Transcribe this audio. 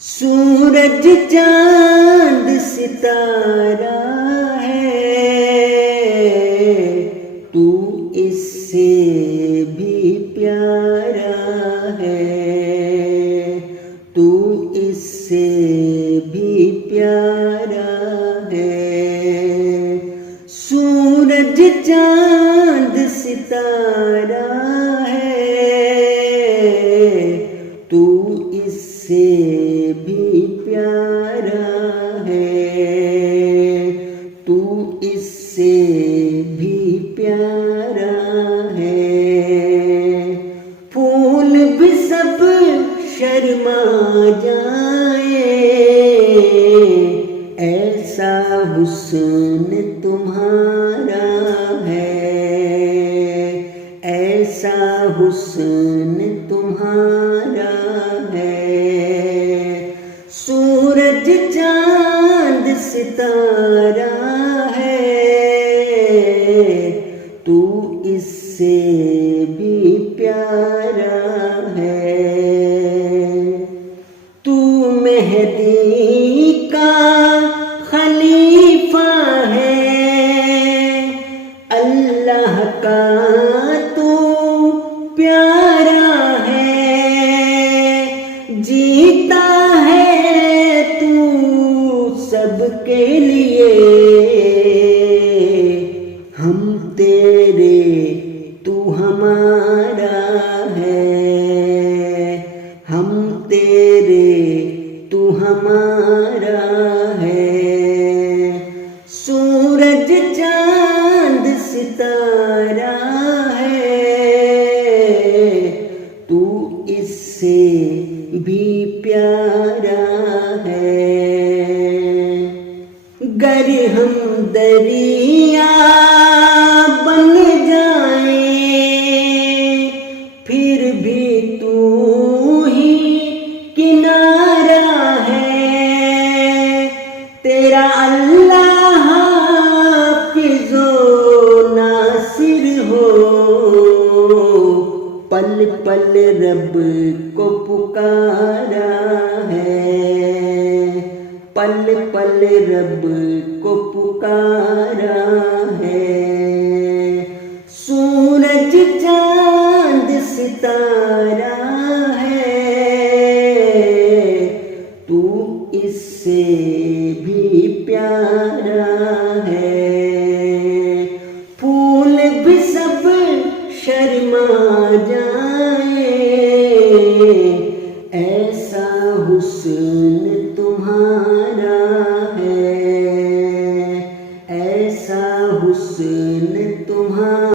सूरज चांद सितारा है, तू इससे भी प्यारा है, तू इससे भी प्यारा है। सूरज चांद सितारा है, तू इससे भी प्यारा है, तू इससे भी प्यारा है। फूल भी सब शर्मा जाए, ऐसा हुस्न तुम्हारा है, ऐसा हुस्न तुम्हारा है। सूरज चांद सितारा है, तू इससे भी प्यारा है। तू मेहदी का खलीफा है, अल्लाह का तू प्यारा है। जीता है तू सबके लिए, हम तेरे तू हमारा है, हम तेरे तू हमारा है। सूरज चांद सितारा है, तू इससे भी प्यारा है। गर हम दरिया बन जाए, फिर भी तू ही किनारा है। तेरा अल्लाह हाफिज़ो नासिर हो, पल पल रब को पुकारा है, पल पल रब को पुकारा है। सूरज चांद सितारा है, तू इससे भी प्यारा है। फूल भी सब शर्मा जाए, ऐसा हुस्न तुम्हारा है, ऐसा हुस्न तुम्हारा।